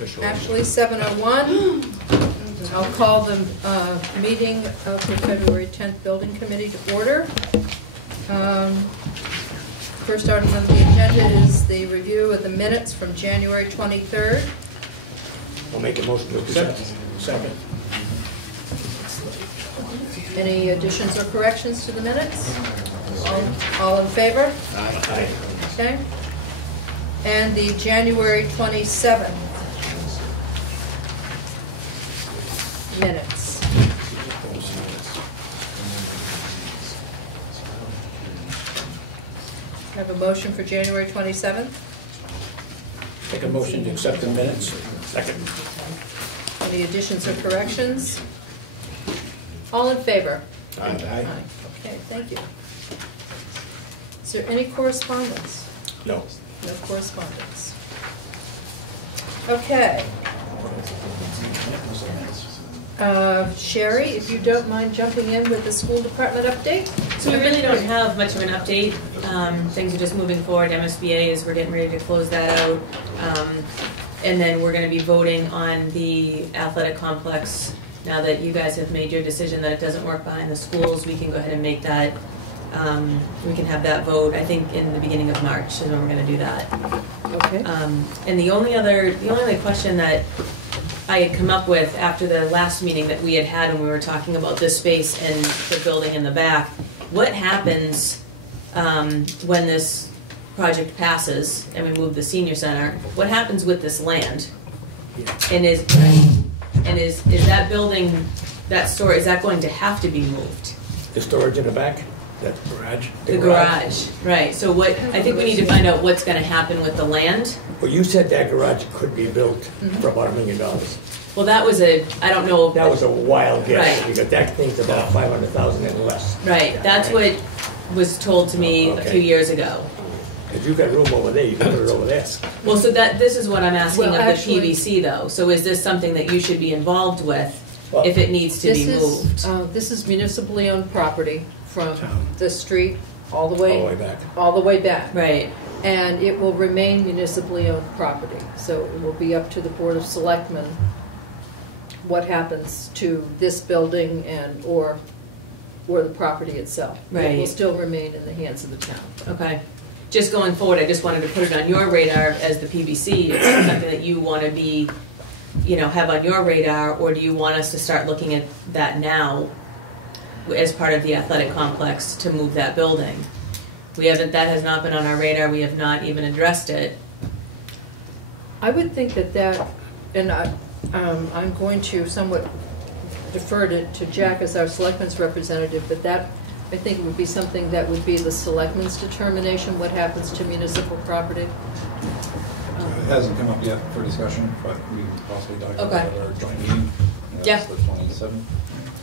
Actually, 7:01. I'll call the meeting of the February 10th Building Committee to order. First item on the agenda is the review of the minutes from January 23rd. I'll make a motion to accept. Second. Any additions or corrections to the minutes? All in favor? Aye. Okay. And the January 27th minutes. I have a motion for January 27th. Take a motion to accept the minutes. Second. Any additions or corrections? All in favor? Aye. Okay, thank you. Is there any correspondence? No. No correspondence. Okay. Sherry, if you don't mind jumping in with the school department update? So we really don't have much of an update. Things are just moving forward. MSBA is, we're getting ready to close that out. And then we're going to be voting on the athletic complex. Now that you guys have made your decision that it doesn't work behind the schools, we can go ahead and make that, we can have that vote, I think, in the beginning of March is when we're going to do that. Okay. And the only other question that I had come up with after the last meeting that we had when we were talking about this space and the building in the back, what happens when this project passes and we move the senior center? What happens with this land? And is that building, that store, is that going to have to be moved? The storage in the back? That garage? The garage, right. So what, I think we need to find out what's going to happen with the land. Well, you said that garage could be built for about $1 million. Well, that was I don't know. That was a wild guess, Right. because that thing's about 500,000 and less. Right, that's what was told to me a few years ago. If you've got room over there, you can put it over there. Well, so this is what I'm asking Well, of actually, the PVC though. So is this something that you should be involved with Well, if it needs to be moved? This is municipally owned property from the street all the All way, the way back. all the way back. Right, And it will remain municipally owned property. So it will be up to the Board of Selectmen what happens to this building and or the property itself. It will Right. still remain in the hands of the town. okay. Just going forward, I just wanted to put it on your radar as the PVC. Is it something that you want to be, have on your radar, or do you want us to start looking at that now as part of the athletic complex to move that building? That has not been on our radar. We have not even addressed it. I would think that, and I'm going to somewhat defer to Jack as our selectman's representative, but that, I think, would be something that would be the selectman's determination, what happens to municipal property. It hasn't come up yet for discussion, but we would possibly talk about Okay. it at our joint meeting. Yeah. That's the 27th.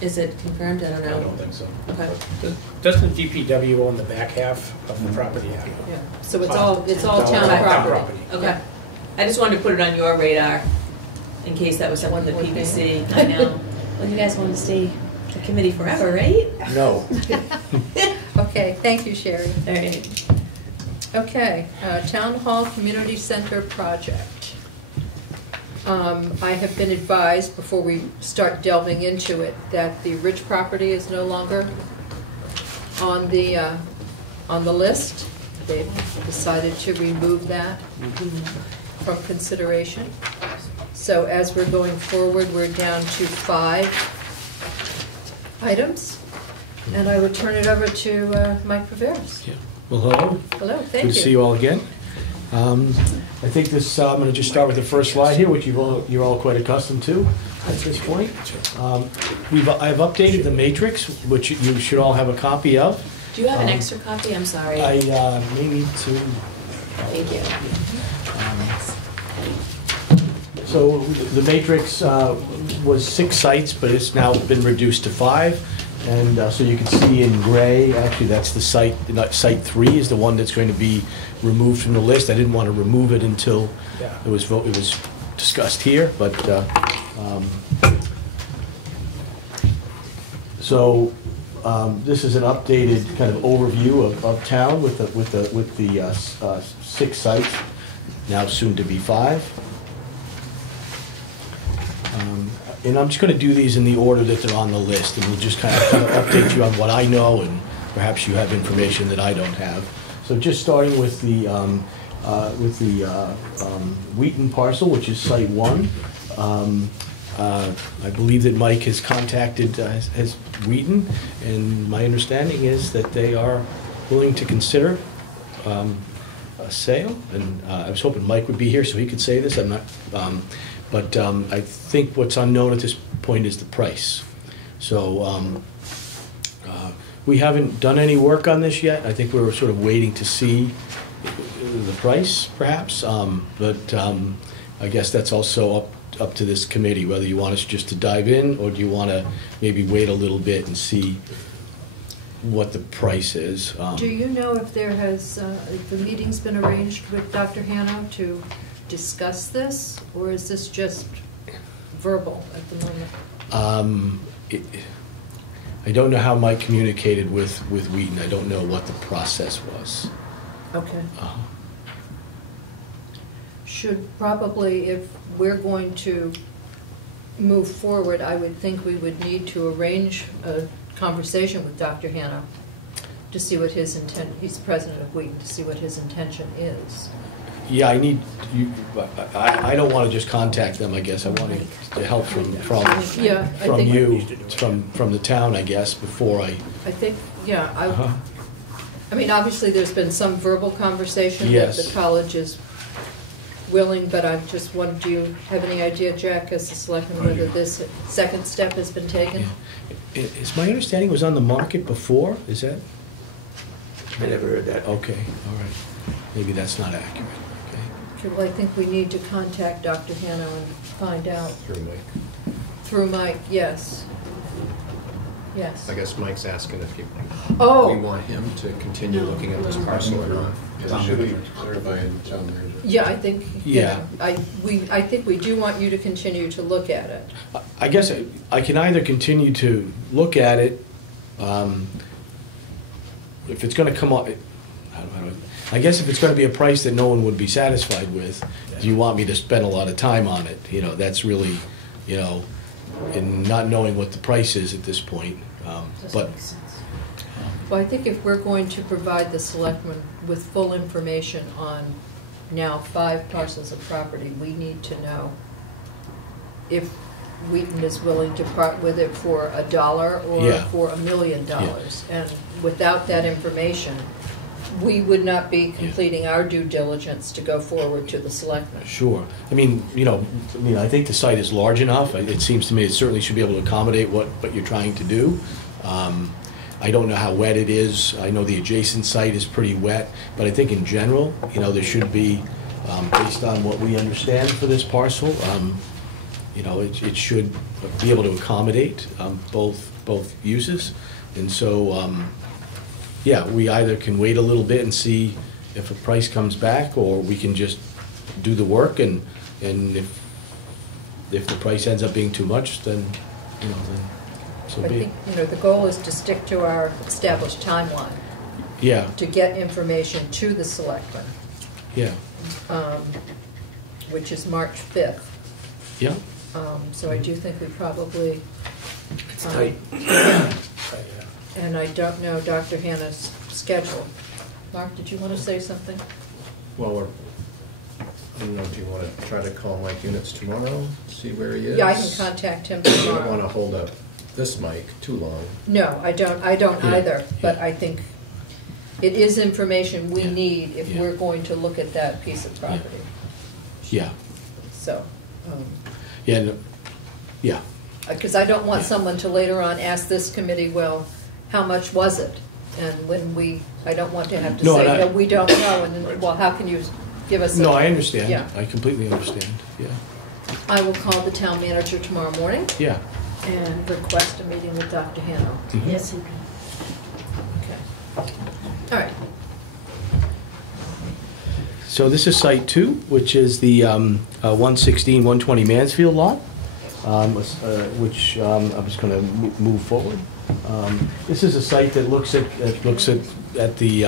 Is it confirmed? I don't know. I don't think so. Okay. Doesn't DPW own the back half of the property? Yeah, so it's all town Town property. Okay. I just wanted to put it on your radar in case that was something the One more PVC. I know. Well, you guys want to stay the committee forever, right? No. Okay, thank you, Sherry. All right. Okay, Town Hall Community Center project. I have been advised, before we start delving into it, that the Rich property is no longer on the list. They've decided to remove that from consideration. So as we're going forward, we're down to 5 items. And I would turn it over to Mike Viveras. Yeah. Well, hello. Hello, thank you. Good to see you all again. I think this, I'm going to just start with the first slide here, which you're all quite accustomed to at this point. I've updated the matrix, which you should all have a copy of. Do you have an extra copy? I'm sorry. I may need to. Thank you. So the matrix was 6 sites, but it's now been reduced to 5. And so you can see in gray, actually that's the site, site 3 is the one that's going to be removed from the list. I didn't want to remove it until it was discussed here, but so this is an updated kind of overview of town with the 6 sites, now soon to be 5. And I'm just going to do these in the order that they're on the list, and we'll just kind of update you on what I know, and perhaps you have information that I don't have. So just starting with the Wheaton parcel, which is Site 1. I believe that Mike has contacted has Wheaton, and my understanding is that they are willing to consider a sale. And I was hoping Mike would be here so he could say this. I'm not, but I think what's unknown at this point is the price. So we haven't done any work on this yet. I think we were sort of waiting to see the price, perhaps. But I guess that's also up to this committee, whether you want us just to dive in, or do you want to maybe wait a little bit and see what the price is. Do you know if there has, if the meeting's been arranged with Dr. Hanno to discuss this, or is this just verbal at the moment? I don't know how Mike communicated with Wheaton. I don't know what the process was. Okay. Should probably, if we're going to move forward, I would think we would need to arrange a conversation with Dr. Hanno to see what his intent, he's president of Wheaton, to see what his intention is. Yeah, I need you. I don't want to just contact them. I guess I want to help from Yeah, you, from the town. I guess before I. I think, yeah. I mean, obviously, there's been some verbal conversation Yes. that the college is willing, but I just wondered, do you have any idea, Jack, as the selectman, whether this second step has been taken? Yeah. Is my understanding it was on the market before? Is that? I never heard that. Okay, all right. Maybe that's not accurate. Okay. Well, I think we need to contact Dr. Hanno and find out. Through Mike. Through Mike, yes. Yes. I guess Mike's asking if we Oh, want him to continue looking at this parcel or not. Should we clarify in town manager? yeah, I think, Yeah. I think we do want you to continue to look at it. I guess I can either continue to look at it, if it's going to come up. I guess if it's going to be a price that no one would be satisfied with, do you want me to spend a lot of time on it? You know, that's really, you know, and not knowing what the price is at this point. But Well, I think if we're going to provide the selectmen with full information on now 5 parcels of property, we need to know if Wheaton is willing to part with it for $1 or Yeah. for $1 million. And without that information, we would not be completing our due diligence to go forward to the selectmen. sure. I mean, you know, I think the site is large enough. It seems to me it certainly should be able to accommodate what you're trying to do. I don't know how wet it is. I know the adjacent site is pretty wet, but I think in general, you know, there should be, based on what we understand for this parcel, you know, it should be able to accommodate both uses. And so, yeah, we either can wait a little bit and see if a price comes back, or we can just do the work, and if the price ends up being too much, then, you know, then so I be it. think, you know, the goal is to stick to our established timeline, Yeah, to get information to the selectmen, yeah, which is March 5th. yeah. So I do think we probably... It's tight. And I don't know Dr. Hanna's schedule. Mark, did you want to say something? Well, I don't know, do you want to try to call Mike Units tomorrow, see where he is? Yeah, I can contact him You don't want tomorrow. to hold up this mic too long. No, I don't Yeah, either, but yeah. I think it is information we Yeah, need if yeah. we're going to look at that piece of property. Yeah, So, yeah, no, yeah, because I don't want Yeah. someone to later on ask this committee, well, how much was it? And when I don't want to have to No, say, and no, we don't know, and then, well, how can you give us a... no, I understand. Yeah. I completely understand, yeah, I will call the town manager tomorrow morning yeah. and request a meeting with Dr. Hanno. Mhm. Yes, Okay. All right. So this is Site 2, which is the 116, 120 Mansfield lot, which I'm just going to move forward. This is a site that looks at the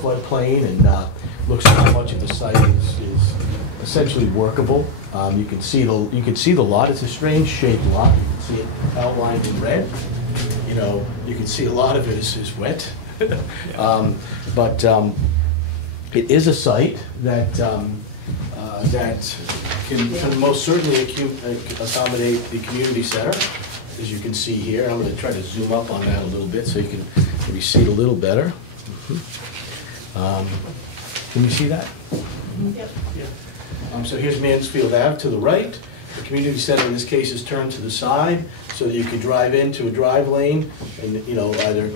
floodplain, and looks at how much of the site is essentially workable. You can see the lot. It's a strange shaped lot. You can see it outlined in red. You know, you can see a lot of it is wet. But it is a site that that can most certainly accommodate the community center, as you can see here. I'm going to try to zoom up on that a little bit so you can maybe see it a little better. Can you see that? Yep. So here's Mansfield Ave to the right. The community center in this case is turned to the side so that you could drive into a drive lane and either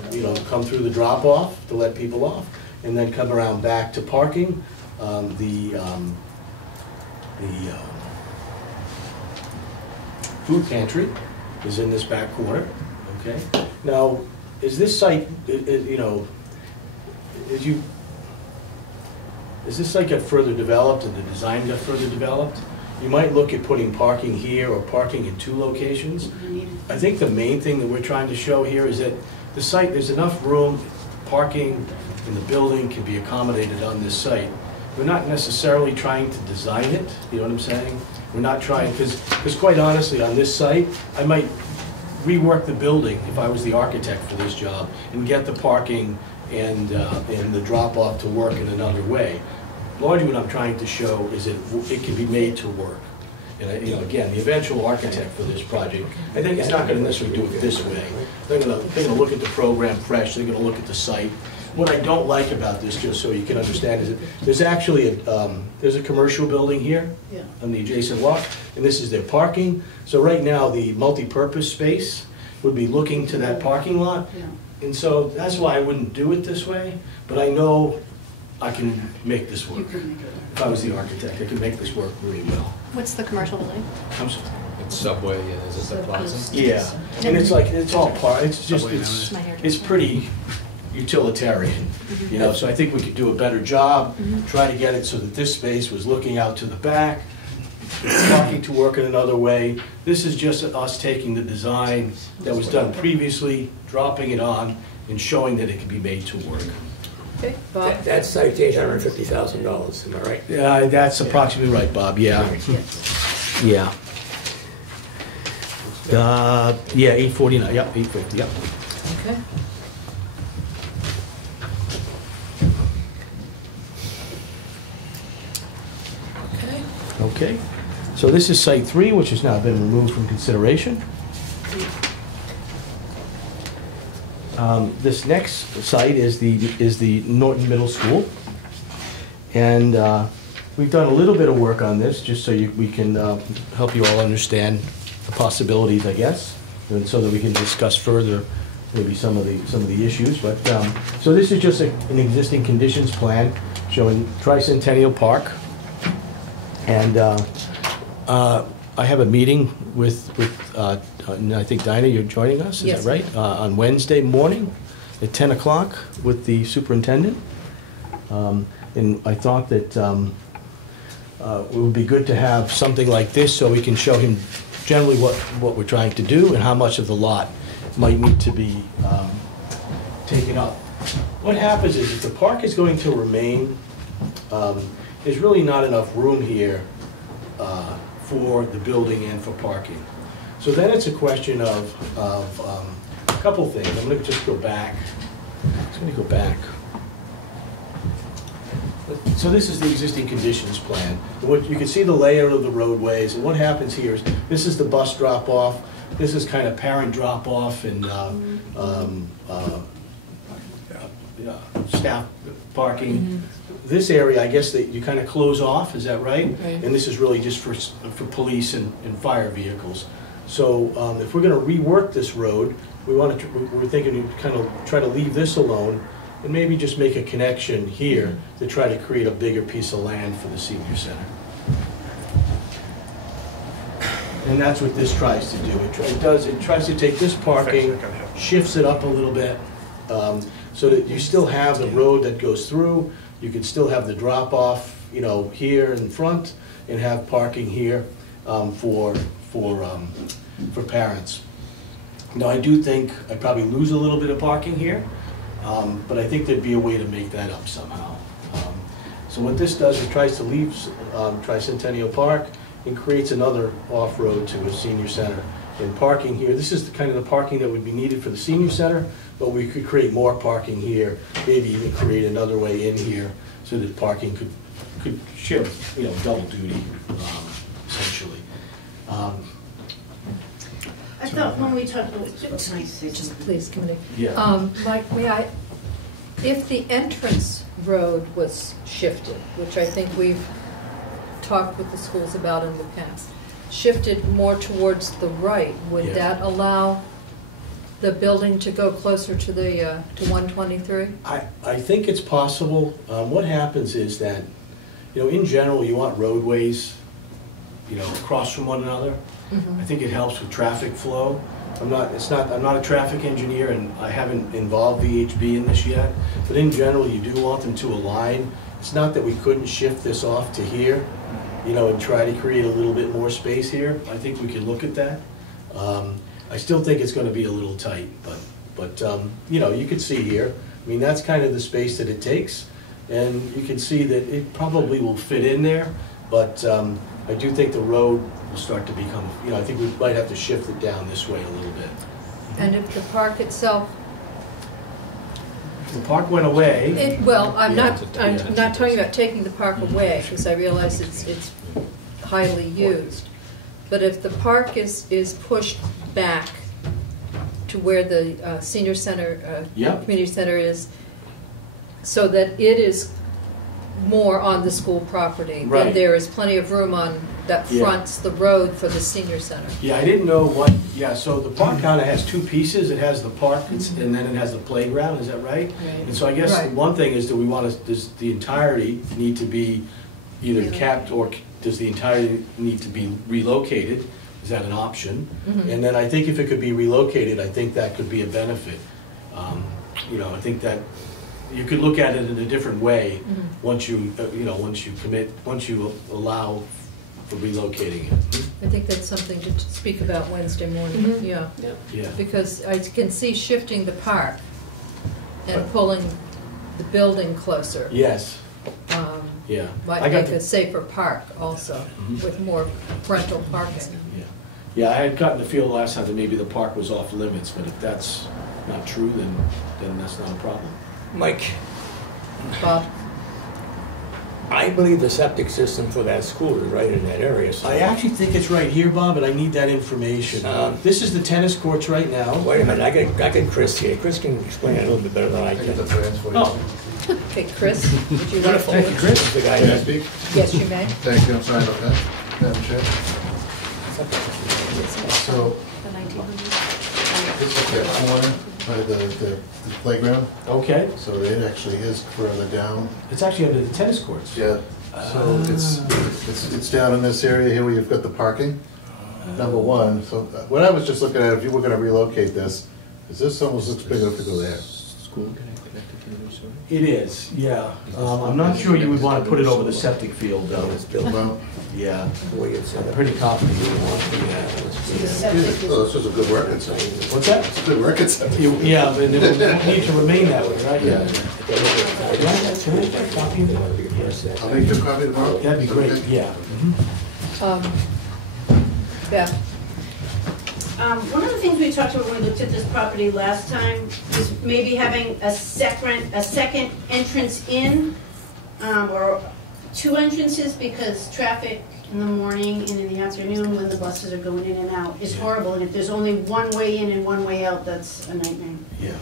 come through the drop off to let people off, and then come around back to parking. The food pantry is in this back corner. Okay. Now, is this site, as this site got further developed and the design got further developed, you might look at putting parking here or parking in 2 locations. I think the main thing that we're trying to show here is that the site, there's enough room, parking in the building can be accommodated on this site. We're not necessarily trying to design it, you know what I'm saying? We're not trying, because quite honestly, on this site, I might rework the building if I was the architect for this job and get the parking and the drop-off to work in another way. Largely what I'm trying to show is that it can be made to work. And again, the eventual architect for this project, I think it's not going to necessarily do it this way. They're going to look at the program fresh, they're going to look at the site. What I don't like about this, just so you can understand, is that there's actually there's a commercial building here on the adjacent lot, and this is their parking. So right now, the multi-purpose space would be looking to that parking lot. And so that's why I wouldn't do it this way, but I know I can make this work. If I was the architect, I could make this work really well. What's the commercial building? It's Subway, is it the plaza? Yeah, and it's all it's pretty utilitarian, so I think we could do a better job, try to get it so that this space was looking out to the back, talking to work in another way. This is just us taking the design that was done previously, dropping it on, and showing that it can be made to work. Okay, Bob? That site's $850,000, am I right? Yeah, that's approximately right, Bob, yeah. Yeah. Yeah, 849, yep, 850, yep. Okay. Okay, so this is Site 3, which has now been removed from consideration. This next site is the Norton Middle School. And we've done a little bit of work on this, just so we can help you all understand the possibilities, I guess, and so that we can discuss further maybe some of the issues. But so this is just an existing conditions plan showing Tricentennial Park. And I have a meeting with I think, Dinah, you're joining us, is that right? On Wednesday morning at 10 o'clock with the superintendent. And I thought that it would be good to have something like this so we can show him generally what we're trying to do and how much of the lot might need to be taken up. What happens is if the park is going to remain, there's really not enough room here for the building and for parking. So then it's a question of a couple things. I'm going to just go back. So this is the existing conditions plan. What you can see the layout of the roadways, and what happens here is this is the bus drop off. This is kind of parent drop off and staff parking. This area, I guess that you kind of close off, is that right? And this is really just for police and fire vehicles. So if we're going to rework this road, we're thinking to kind of try to leave this alone and maybe just make a connection here to try to create a bigger piece of land for the senior center. And that's what this tries to do. It tries to take this parking, shifts it up a little bit, so that you still have the road that goes through. You could still have the drop off, here in front, and have parking here for parents. Now, I do think I'd probably lose a little bit of parking here, but I think there'd be a way to make that up somehow. So what this does is tries to leave Tricentennial Park and creates another off-road to a senior center. And parking here, this is kind of the parking that would be needed for the senior center, but we could create more parking here, maybe even create another way in here so that parking could share, double duty, essentially. I thought when we talked about, Please, Committee. Yeah. Mike, if the entrance road was shifted, which I think we've talked with the schools about in the past, shifted more towards the right, would that allow the building to go closer to the to 123? I think it's possible. What happens is that, in general, you want roadways, across from one another. I think it helps with traffic flow. I'm not a traffic engineer, and I haven't involved VHB in this yet, but in general, you do want them to align. It's not that we couldn't shift this off to here, and try to create a little bit more space here. I think we could look at that. I still think it's going to be a little tight, but you could see here. I mean, that's kind of the space that it takes, and you can see that it probably will fit in there, but I do think the road will start to become, I think we might have to shift it down this way a little bit. And if the park itself, If the park went away. I'm not talking about taking the park away, because I realize it's highly used. But if the park is pushed back to where the senior center, community center is, so that it is more on the school property, then there is plenty of room on that fronts the road for the senior center. Yeah, I didn't know so the park kind of has two pieces. It has the park, and then it has the playground, is that right? And so I guess one thing is, does the entirety need to be either capped, or does the entirety need to be relocated? Is that an option? And then I think if it could be relocated, I think that could be a benefit. I think that you could look at it in a different way once you allow for relocating it. I think that's something to speak about Wednesday morning. Yeah, because I can see shifting the park and pulling the building closer. Yes. Might make a safer park also, with more frontal parking. Yeah, I had gotten the feel last time that maybe the park was off limits, but if that's not true, then that's not a problem. Mike, Bob? I believe the septic system for that school is right in that area. So I actually think it's right here, Bob, but I need that information. This is the tennis courts right now. wait a minute, I got Chris here. Chris can explain it a little bit better than I can. Oh, Okay, Chris, would you like thank you, to? Chris. The guy Can I that speak? Yes, you may. Thank you, I'm sorry about that, Madam Chair. So, this is the corner by the playground, Okay. so it actually is further down. It's actually under the tennis courts. Yeah. So it's down in this area here where you've got the parking, number one. So what I was just looking at, if you were gonna relocate this, is this almost looks big enough to go there? School connected to the new sewer? It is, yeah. I'm not sure you would want to put it over the septic field, though. Well, Yeah, the way it's set I'm up. pretty confident you would want to do that. oh, this was a good working site. What's that? It's a good working site. Yeah, but it will need to remain that way, right? Yeah. Can I get a copy of it? I'll make you a copy tomorrow. That'd be great, Okay. yeah. Beth? one of the things we talked about when we looked at this property last time is maybe having a second entrance in, or two entrances, because traffic in the morning and in the afternoon when the buses are going in and out is horrible. And if there's only one way in and one way out, that's a nightmare. Yeah.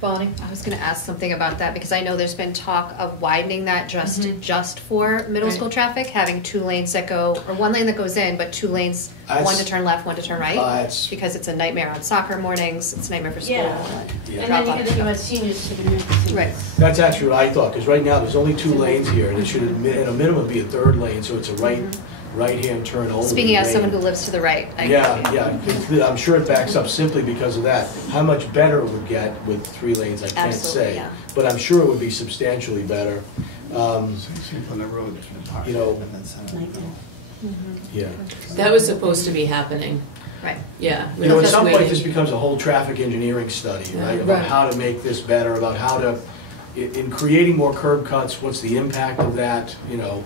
Bonnie? I was going to ask something about that because I know there's been talk of widening that just for middle school traffic, having 2 lanes that go, or 1 lane that goes in, but 2 lanes, one to turn left, one to turn right. Because it's a nightmare on soccer mornings. It's a nightmare for school. Yeah. And then you have seniors sitting there. Right. That's actually what I thought, because right now there's only 2 lanes here, and it should, at a minimum, be a 3rd lane, so it's a right-hand turn only. Speaking as lane. someone who lives to the right. I'm sure it backs up simply because of that. How much better it would get with 3 lanes, I can't Absolutely, say. yeah. But I'm sure it would be substantially better. Yeah. That was supposed to be happening. Right. Yeah. we You know, were at just some point, waiting. this becomes a whole traffic engineering study, right? Right. About how to make this better, about how to, in creating more curb cuts, what's the impact of that, you know?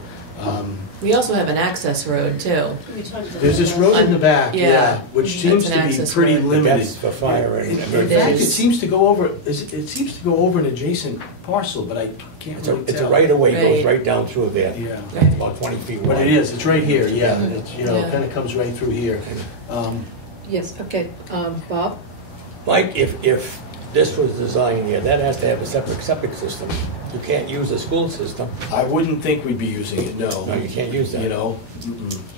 We also have an access road too. We talked about There's this that. road in the back, Yeah. yeah, which seems That's an to be access pretty road. limited. That's for fire and In emergency. fact, it is. seems to go over, it seems to go over an adjacent parcel, but I can't really It's a tell. right of way, goes Right. right down through there. Yeah. Right. About 20 feet But wide. it is, it's right here, yeah, it's, you know, Yeah. it kind of comes right through here. Yes, okay, Bob? Mike, if this was designed here, that has to have a separate septic system. You can't use a school system, I wouldn't think we'd be using it, no. no, you can't use that. You know?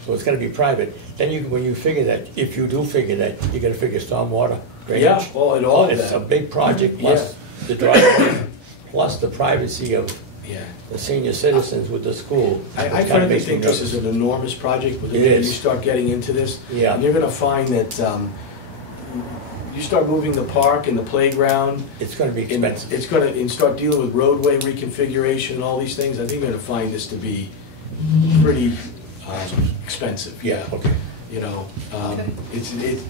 So it's gotta be private. Then you, when you figure that, if you do figure that, you gotta figure stormwater drainage. Yeah, and all of It's a that. big project, plus the driveway, plus the privacy of Yeah. the senior citizens with the school. I It's gotta frankly make think some this is an enormous project, but It then you is. start getting into this. Yeah. And you're gonna find that, you start moving the park and the playground, It's gonna be and expensive. it's gonna, and start dealing with roadway reconfiguration and all these things, I think you're gonna find this to be pretty expensive, yeah. Okay. You know, Okay.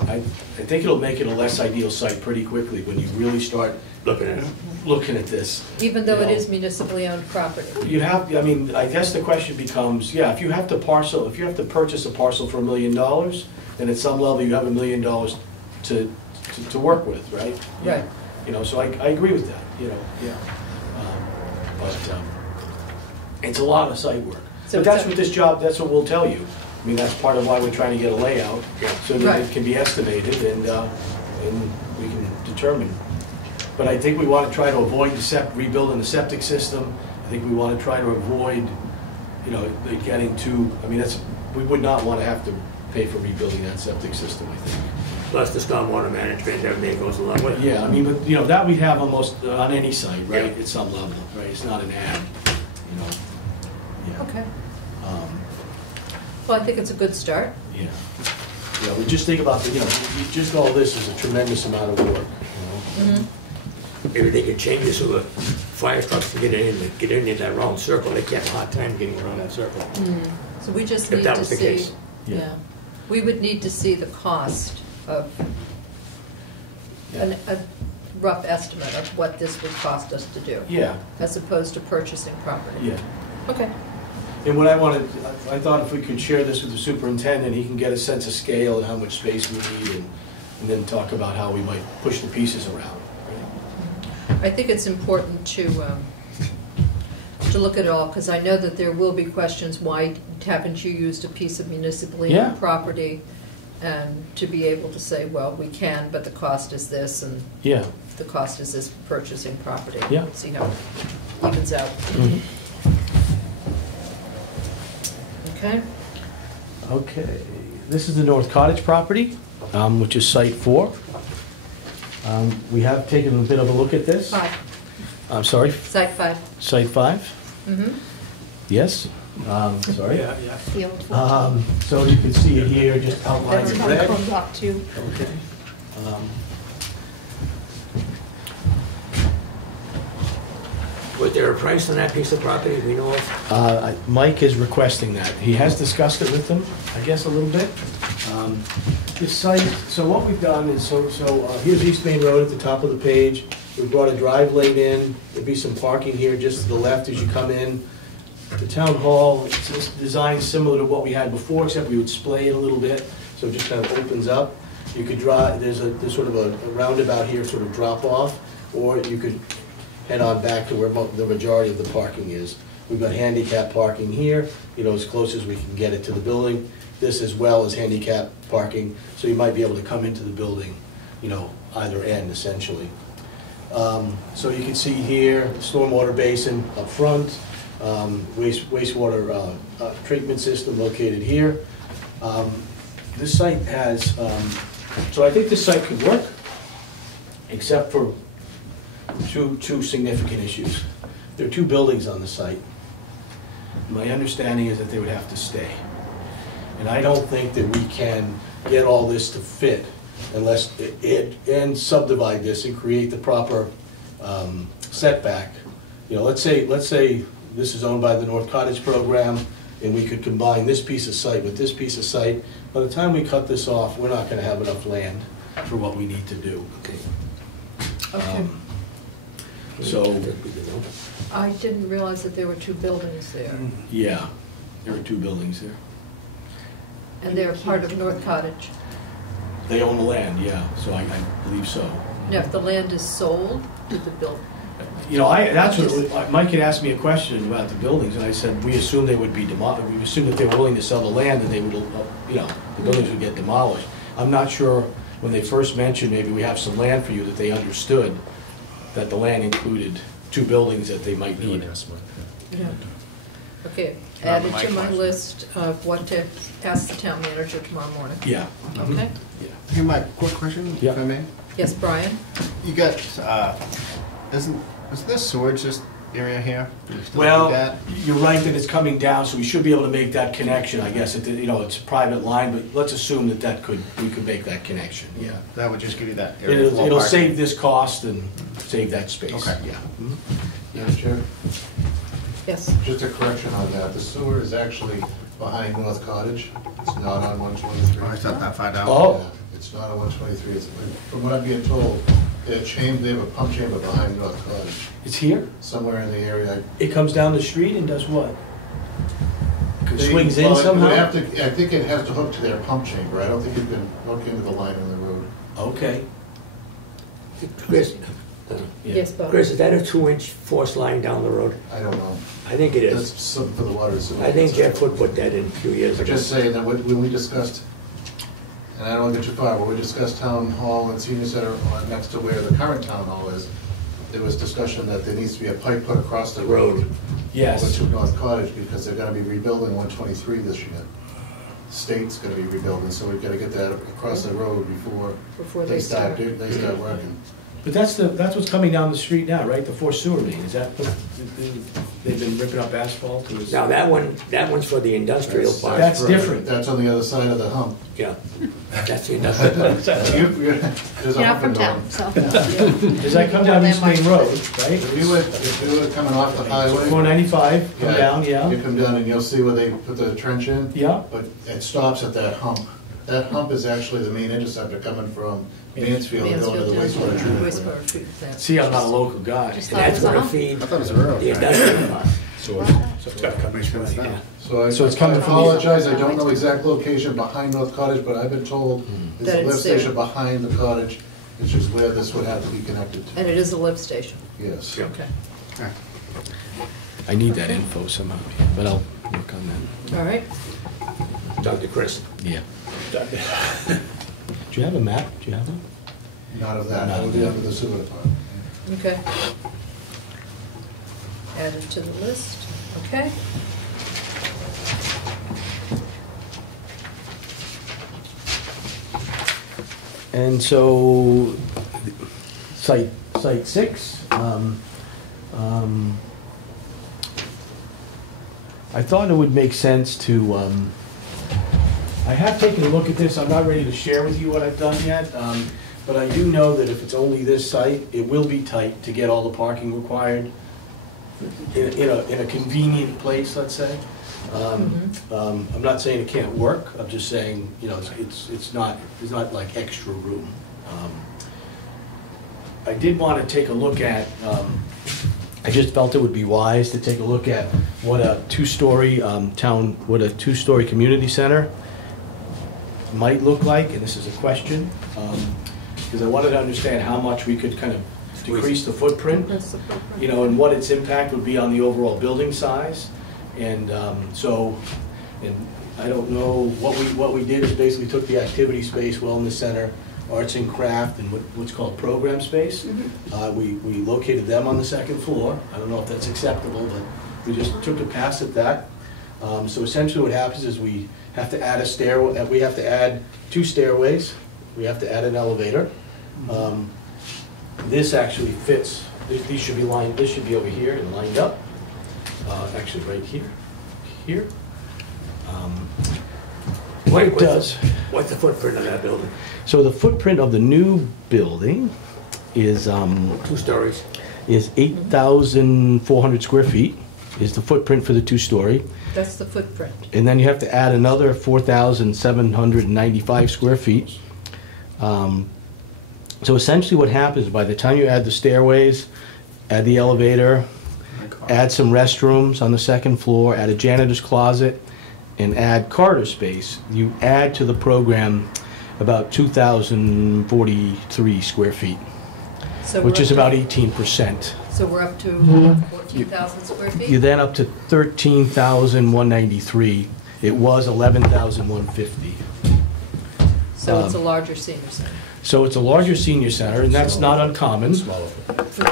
I think it'll make it a less ideal site pretty quickly when you really start looking at this. Even though You it know. is municipally owned property. You have, I mean, I guess the question becomes, yeah, if you have to purchase a parcel for $1 million, then at some level you have $1 million to work with, right? Right. You know, so I agree with that, you know, yeah. But it's a lot of site work. So But that's it's a- what this job, that's what we'll tell you. I mean, that's part of why we're trying to get a layout, so that Right. it can be estimated and we can determine. But I think we want to try to avoid rebuilding the septic system. I think we want to try to avoid, you know, getting too, I mean, we would not want to have to pay for rebuilding that septic system, I think. Plus the stormwater management, everything goes along with it. Yeah, I mean, but, you know, that we'd have almost on any site, right, Yeah. at some level, right? It's not an ad, you know. Yeah. Okay. Well, I think it's a good start. Yeah. Yeah, we just think about the, you know, just all this is a tremendous amount of work, you know? Maybe they could change it so the fire trucks can get in that round circle. They can't have a hard time getting around that circle. So we just If need that to was the see. case. Yeah. We would need to see the cost of, Yeah. a rough estimate of what this would cost us to do, Yeah, as opposed to purchasing property. yeah. Okay. And what I thought if we could share this with the superintendent, he can get a sense of scale and how much space we need, and then talk about how we might push the pieces around. I think it's important to look at it all, because I know that there will be questions, why haven't you used a piece of municipally Yeah. owned property? And to be able to say, well, we can, but the cost is this, and Yeah. the cost is this purchasing property. Yeah. See how it evens out. Okay? Okay, this is the North Cottage property, which is Site 4. We have taken a bit of a look at this. 5, I'm sorry, Site 5. Site 5? Mm-hmm. Yes? Sorry. Yeah. The old So you can see it here, just outlined That's in on red. code block too. Okay. Was there a price on that piece of property we know of? Mike is requesting that. He has discussed it with them, I guess, a little bit. This site, so what we've done is, here's East Main Road at the top of the page. We brought a drive lane in. There'll be some parking here just to the left as you come in. The town hall, it's just designed similar to what we had before, except we would splay it a little bit, so it just kind of opens up. You could drive, there's sort of a roundabout here, sort of drop off, or you could head on back to where the majority of the parking is. We've got handicap parking here, you know, as close as we can get it to the building. This as well as handicap parking, so you might be able to come into the building, you know, either end essentially. So you can see here, the stormwater basin up front, wastewater treatment system located here. This site has, so I think this site could work, except for two significant issues. There are 2 buildings on the site. My understanding is that they would have to stay. And I don't think that we can get all this to fit unless and subdivide this and create the proper setback. You know, let's say this is owned by the North Cottage program, and we could combine this piece of site with this piece of site. By the time we cut this off, we're not gonna have enough land for what we need to do. Okay. So, I didn't realize that there were two buildings there, yeah, there are two buildings there. and they're part of North Cottage. They own the land, yeah, so I believe so. Now, if the land is sold to the building, You know, that's what, Mike had asked me a question about the buildings, and I said, we assumed they would be we assumed that they were willing to sell the land, and they would, you know, the buildings would get demolished. I'm not sure, when they first mentioned, maybe we have some land for you, that they understood that the land included two buildings that they might need. yeah. Okay, add it to my list of what to ask the town manager tomorrow morning. Yeah. Okay? Yeah. Hey, Mike, quick question, Yeah. if I may? Yes, Brian? You got, isn't there sewage this area here? Do you still do Well, that? you're right that it's coming down, so we should be able to make that connection, I guess. You know, it's a private line, but let's assume that we could make that connection, yeah. That would just give you that area. of low It'll parking. save this cost and save that space. Okay. Yeah. Mhm. Madam Chair, Yes. just a correction on that. The sewer is actually behind North Cottage. It's not on 123. Oh, it's not that far down? Oh. Yeah, it's not on 123. From what I'm being told, they have a pump chamber behind North Cottage, It's here? somewhere in the area. It comes down the street and does what? They- Swings in well, it would somehow? have to- I think it has to hook to their pump chamber. I don't think you can hook into the line on the road. Okay. Chris, Yeah. Yes, Bob? Chris, is that a 2-inch force line down the road? I don't know. I think it That's is. something for the water and sewer. I think Jeff would put that in a few years I'm ago. just saying that when we discussed, and I don't want to get too far, but we discussed town hall and senior center next to where the current town hall is, there was discussion that there needs to be a pipe put across the road Yes. over to North Cottage, because they're gonna be rebuilding 123 this year. State's gonna be rebuilding, so we've gotta get that across the road before they start. They start working. But that's what's coming down the street now, right? The forced sewer main, is that, they've been ripping up asphalt? Now, that one's for the industrial part. That's different. That's on the other side of the hump. Yeah, that's the industrial part. There's a You're not hump from in town, there. so. Does that come down East Main Road, right? If you were coming off the highway. 495, come down, You yeah. come down and you'll see where they put the trench in. Yeah. But it stops at that hump. That hump is actually the main interceptor coming from Mansfield going to the wastewater treatment plant. Wastewater treatment plant. See, I'm not a local guy. Just And thought it that's was a where to hump. feed I thought it was a road. the industrial part. So it's got to come east Makes sense now. So it's coming I from apologize, I don't know exact location behind North Cottage, but I've been told That there's a it's lift there. station behind the cottage, which is where this would have to be connected to. And it is a lift station. Yes. Okay. I need that info somehow, yeah, but I'll work on that. All right. Dr. Chris. Yeah. Do you have a map? Do you have one? Not of that, that would be under the sewer department. Okay. Add it to the list. Okay. And so, site 6, I thought it would make sense to, I have taken a look at this, I'm not ready to share with you what I've done yet, but I do know that if it's only this site, it will be tight to get all the parking required in a convenient place, let's say. I'm not saying it can't work, I'm just saying, you know, it's not like extra room. I did want to take a look at, I just felt it would be wise to take a look at what a two-story two-story community center might look like, and this is a question, because I wanted to understand how much we could kind of decrease the footprint, you know, and what its impact would be on the overall building size. And and I don't know, what we did is basically took the activity space, wellness center, arts and craft, and what's called program space. We located them on the second floor. I don't know if that's acceptable, but we just took a pass at that. So essentially what happens is we have to add a stairway, we have to add 2 stairways, we have to add an elevator. This actually fits, these should be lined, this should be over here and lined up. Actually right here. What it does. What's the footprint of that building? So the footprint of the new building is 2 stories. is 8,400 square feet, is the footprint for the 2-story. That's the footprint. And then you have to add another 4,795 square feet. So essentially what happens, by the time you add the stairways add the elevator, add some restrooms on the second floor, add a janitor's closet, and add corridor space, you add to the program about 2,043 square feet, So which we're is up to- about 18%. So we're up to 14,000 square feet? You're then up to 13,193. It was 11,150. So it's a larger senior center. So it's a larger senior center, and that's not uncommon. Yeah,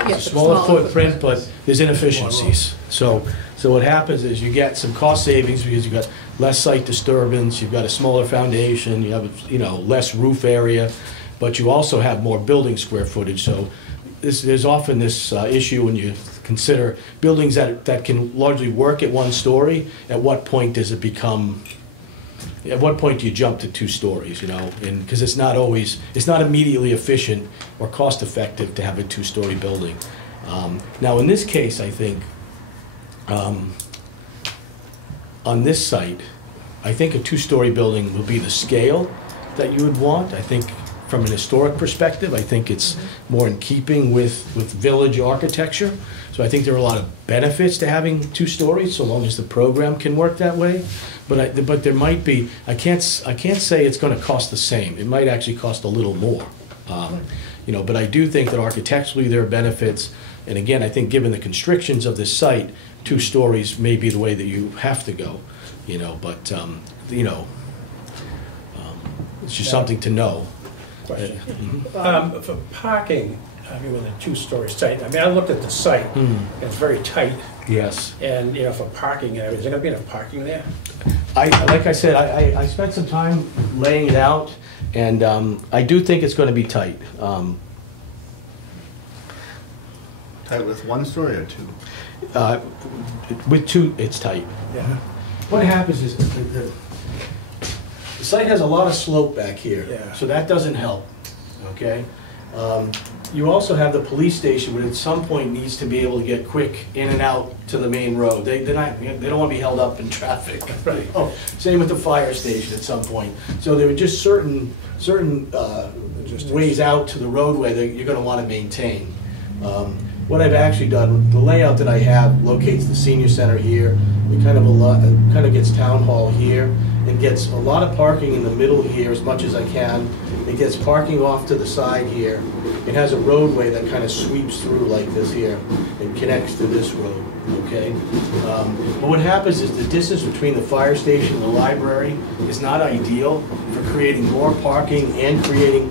It's a smaller footprint, but there's inefficiencies. So what happens is you get some cost savings because you've got less site disturbance, you've got a smaller foundation, you have, less roof area, but you also have more building square footage. So there's often this issue when you consider buildings that can largely work at one story. At what point do you jump to 2 stories, And because it's not immediately efficient or cost effective to have a 2-story building. Now in this case, I think, on this site, I think a 2-story building will be the scale that you would want. I think from an historic perspective, I think it's more in keeping with village architecture. So I think there are a lot of benefits to having 2 stories, so long as the program can work that way. But there might be, I can't say it's going to cost the same. It might actually cost a little more. But I do think that architecturally there are benefits. And again, I think given the constrictions of this site, 2 stories may be the way that you have to go. It's just something to know. Question. For parking, with a 2-story site, I looked at the site, it's very tight, Yes. and, for parking, is there gonna be enough parking there? Like I said, I spent some time laying it out, and I do think it's going to be tight. Tight with 1 story or 2? With 2, it's tight. Yeah. What happens is the site has a lot of slope back here, Yeah. so that doesn't help, okay? You also have the police station, which at some point needs to be able to get quick in and out to the main road. They don't want to be held up in traffic. Right. Oh, same with the fire station at some point. So there are just certain ways out to the roadway that you're going to want to maintain. What I've actually done, the layout that I have locates the senior center here. It kind of gets town hall here. It gets a lot of parking in the middle here as much as I can. It gets parking off to the side here. It has a roadway that kind of sweeps through like this here and connects to this road, okay? But what happens is the distance between the fire station and the library is not ideal for creating more parking and creating,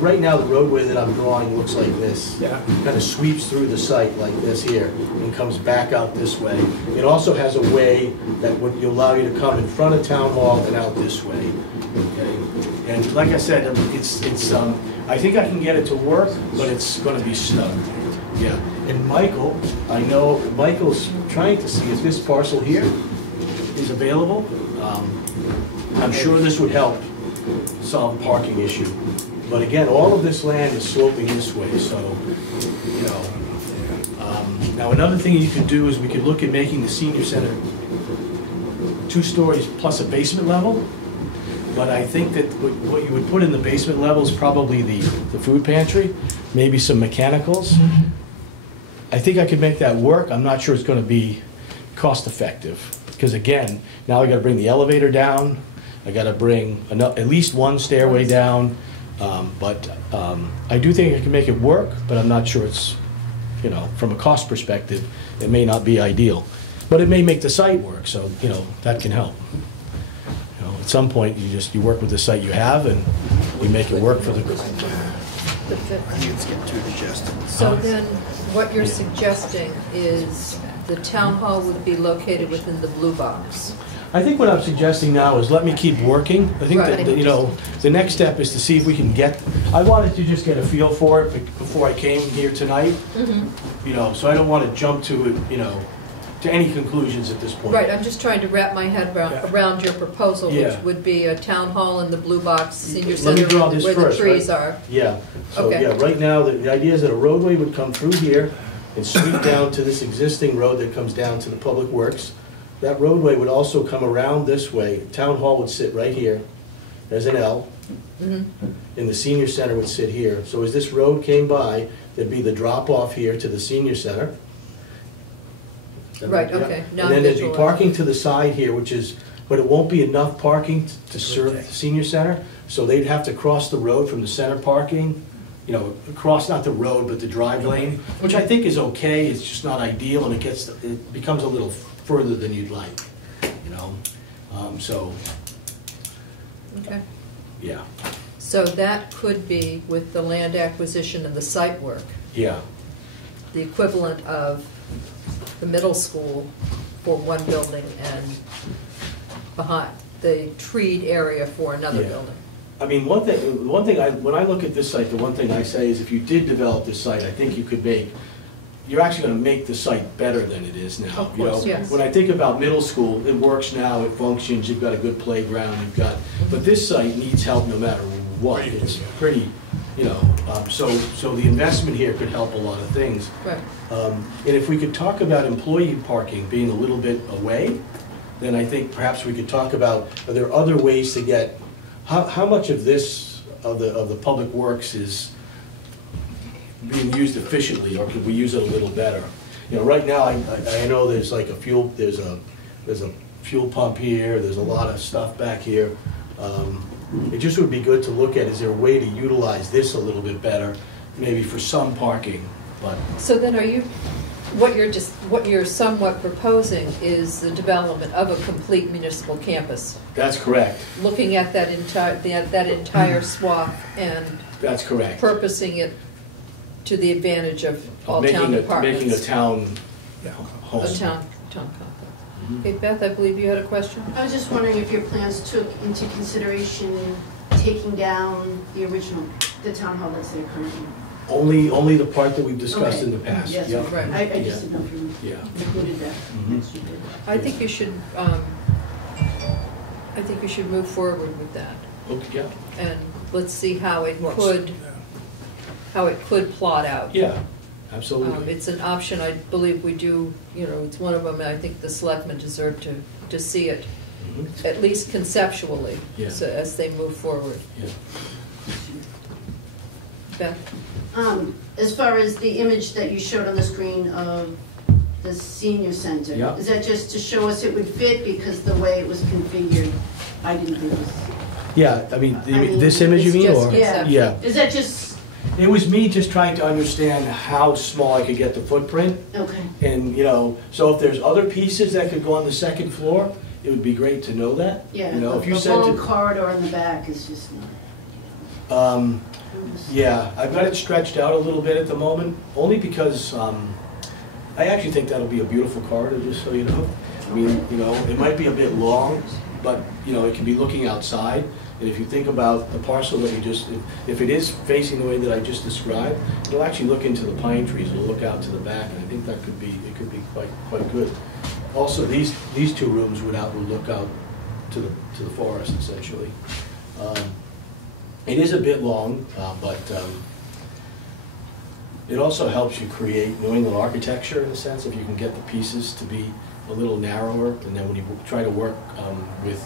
right now the roadway that I'm drawing looks like this. Yeah. Kind of sweeps through the site like this here and comes back out this way. It also has a way that would allow you to come in front of Town Hall and out this way, okay? And like I said, I think I can get it to work, but it's going to be snug. Yeah. And Michael, I know Michael's trying to see if this parcel here is available. I'm sure this would help solve the parking issue. But again, all of this land is sloping this way, so, now another thing you could do is we could look at making the senior center 2 stories plus a basement level. But I think that what you would put in the basement level is probably the food pantry, maybe some mechanicals. I think I could make that work. I'm not sure it's going to be cost effective. Because again, now I got to bring the elevator down. I got to bring at least 1 stairway down. I do think I can make it work, but I'm not sure it's, from a cost perspective, it may not be ideal. But it may make the site work, so, that can help. At some point, you work with the site you have, and you make it work for the group. So then, what you're suggesting is the town hall would be located within the blue box? I think what I'm suggesting now is let me keep working. I think that, the next step is to see if we can I wanted to just get a feel for it before I came here tonight. So I don't want to jump to it, to any conclusions at this point. Right, I'm just trying to wrap my head around your proposal, which Yeah. would be a town hall in the blue box, senior Let me center draw this where the first, trees right? are. Yeah. So, Okay. yeah, right now, the idea is that a roadway would come through here and sweep down to this existing road that comes down to the Public Works. That roadway would also come around this way. Town Hall would sit right here. There's an L. Mhm. And the senior center would sit here. So as this road came by, there'd be the drop-off here to the senior center. Right, Yeah. okay. Now And then there'd be visualize. parking to the side here, which is, but it won't be enough parking to serve the senior center. So they'd have to cross the road from the center parking, you know, across not the road, but the drive lane, which I think is okay. It's just not ideal, and it becomes a little further than you'd like, you know? So, Okay. yeah, So that could be, with the land acquisition and the site work, yeah. the equivalent of the middle school for one building and behind the treed area for another Yeah. building. I mean, when I look at this site, the one thing I say is if you did develop this site, I think you're actually gonna make the site better than it is now. Of you know? course, yes. When I think about middle school, it works now, it functions, you've got a good playground, but this site needs help no matter what. It's pretty, you know, so the investment here could help a lot of things. Right. And if we could talk about employee parking being a little bit away, then I think perhaps we could talk about, are there other ways to get, how much of this, of the public works is being used efficiently, or could we use it a little better? You know, right now, I know there's like there's a fuel pump here, there's a lot of stuff back here. It just would be good to look at, is there a way to utilize this a little bit better, maybe for some parking, but. So then what you're somewhat proposing is the development of a complete municipal campus, That's correct, looking at that entire swath and that's correct. purposing it to the advantage of all town departments. Making a town home. A town complex. Okay, Beth, I believe you had a question? I was just wondering if your plans took into consideration taking down the town hall that's there currently. Only the part that we've discussed in the Okay. past. Yes, Yep. right. I just didn't know if you Yeah. included that. Mhm. Yes, you did. I think you should move forward with that, Okay, yeah. and let's see how it could plot out. Yeah, absolutely. It's an option, I believe we do, you know, it's one of them, and I think the selectmen deserve to see it, Mhm. at least conceptually, Yeah. so as they move forward. Yeah. Beth? As far as the image that you showed on the screen of the senior center, Yeah. is that just to show us it would fit because the way it was configured, I didn't think it was. Yeah, I mean, I mean, this image you it's mean, just or? conceptual. Yeah. Is that just, It was me just trying to understand how small I could get the footprint, okay, and, you know, so if there's other pieces that could go on the second floor, it would be great to know that. yeah, You know, if you the said long to, corridor in the back is just not. yeah, I've got it stretched out a little bit at the moment, only because, I actually think that'll be a beautiful corridor, just so you know. I mean, you know, it might be a bit long, but, you know, it can be looking outside. And if you think about the parcel that you just, if it is facing the way that I just described, it'll actually look into the pine trees, it'll look out to the back, and I think that could be, it could be quite good. Also, these two rooms would look out to the forest, essentially. It is a bit long, but it also helps you create New England architecture in a sense, if you can get the pieces to be a little narrower, and then when you try to work with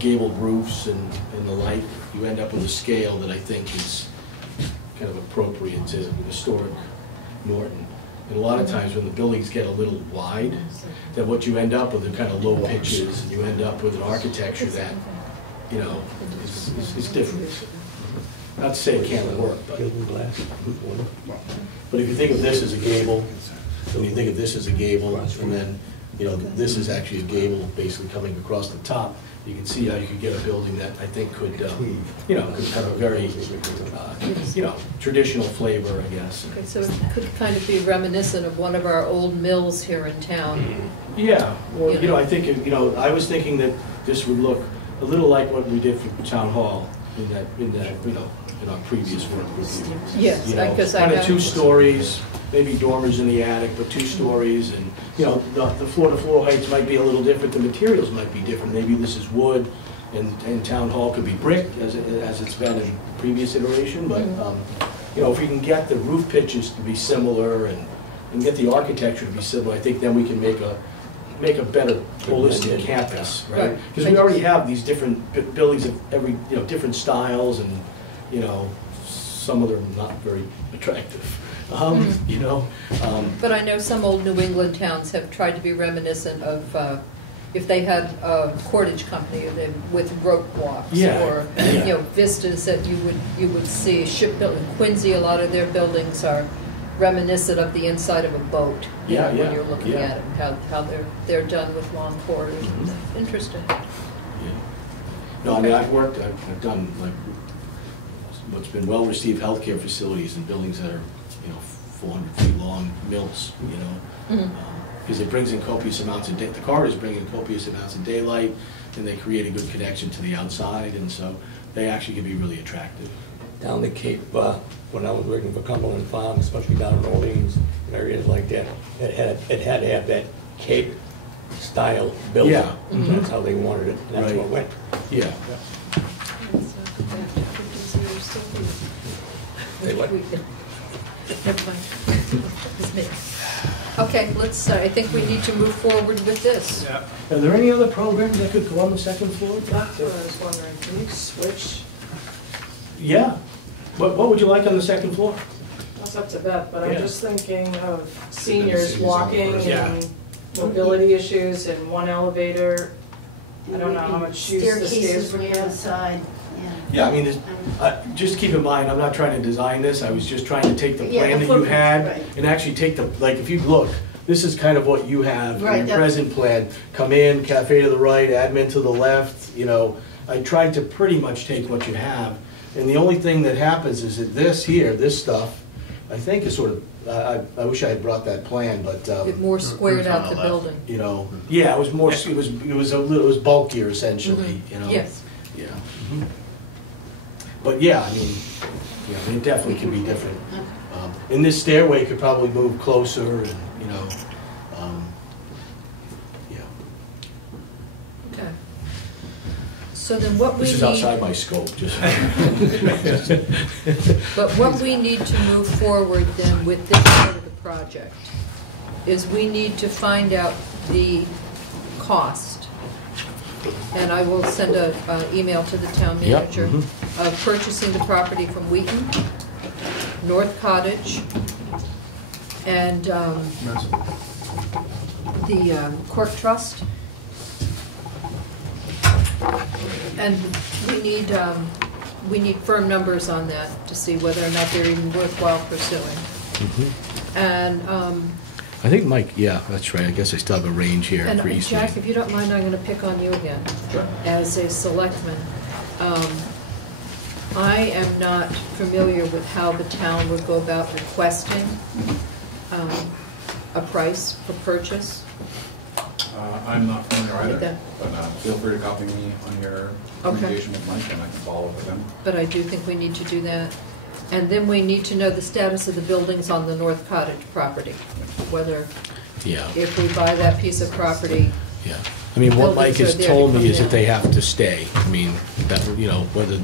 gabled roofs and the like, you end up with a scale that I think is kind of appropriate to historic Norton. And a lot of times when the buildings get a little wide, then what you end up with are kind of low pitches, and you end up with an architecture that, you know, is different. Not to say it can't work, but if you think of this as a gable, when you think of this as a gable, and then, you know, this is actually a gable basically coming across the top, you can see how you could get a building that I think could, you know, could have a very, you know, traditional flavor, I guess. Okay, so it could kind of be reminiscent of one of our old mills here in town. Yeah, or, you know, I think, you know, I was thinking that this would look a little like what we did for Town Hall in that, you know, in our previous work with you. Yes, You know, because I kind of know. 2 stories, maybe dormers in the attic, but 2 stories, and, you know, the floor-to-floor heights might be a little different, the materials might be different. Maybe this is wood, and Town Hall could be brick, as it's been in previous iteration, but, you know, if we can get the roof pitches to be similar and get the architecture to be similar, I think then we can make make a better holistic campus, right? Right. Because we already have these different buildings of every, different styles and, some of them not very attractive, But I know some old New England towns have tried to be reminiscent of, if they had a cordage company with rope walks, Yeah, or yeah. vistas that you would see. Shipbuilding, Quincy, a lot of their buildings are reminiscent of the inside of a boat. Yeah, when yeah, you're looking yeah. at it, how they're done with long corridors. Mhm. Interesting. Yeah. No, I mean, I've done like what's been well-received healthcare facilities and buildings that are, 400 feet long mills, Mhm. Because it brings in copious amounts of, the corridors bring in copious amounts of daylight, and they create a good connection to the outside, and so they actually can be really attractive. Down the Cape, when I was working for Cumberland Farm, especially down in Orleans, and areas like that, it had to have that Cape style building. Yeah. Mhm. That's how they wanted it, and that's Right. what went. Yeah. They what? Never mind. It's me. Okay, I think we need to move forward with this. Yeah. Are there any other programs that could go on the second floor? That's what I was wondering, can you switch? Yeah. What would you like on the second floor? That's up to Beth, but Yeah. I'm just thinking of seniors seniors on the walking first. Yeah. and mobility issues and one elevator. I don't know how much use the stairs would on the get. side, Yeah, I mean, just keep in mind, I'm not trying to design this, I was just trying to take the Yeah, plan the that you footprint, had right. and actually take the, like, if you look, this is kind of what you have Right, in your that's- present plan. Come in, cafe to the right, admin to the left, I tried to pretty much take what you have. And the only thing that happens is that this stuff, I think is sort of, I wish I had brought that plan, but, It more squared out the building. yeah, it was more, it was bulkier essentially, Yes. Yeah. But yeah, I mean, it definitely can be different. And this stairway could probably move closer and, yeah. Okay. So then what we This is need, outside my scope, just. but what we need to move forward then with this part of the project is we need to find out the cost. And I will send an email to the town Yep, manager of purchasing the property from Wheaton, North Cottage, and the Cork Trust. And we need firm numbers on that to see whether or not they're even worthwhile pursuing. And I think Mike, yeah, that's right, I guess I still have a range here And for East Jack, Main. if you don't mind, I'm gonna pick on you again. Sure. As a selectman. I am not familiar with how the town would go about requesting a price for purchase. I'm not familiar With either, that. but feel free to copy me on your communication with Mike, and I can follow up with him. But I do think we need to do that. And then we need to know the status of the buildings on the North Cottage property, whether, Yeah, if we buy that piece of property, yeah. I mean, what Mike Buildings are has there to told come me is that down. they have to stay. I mean, that, whether,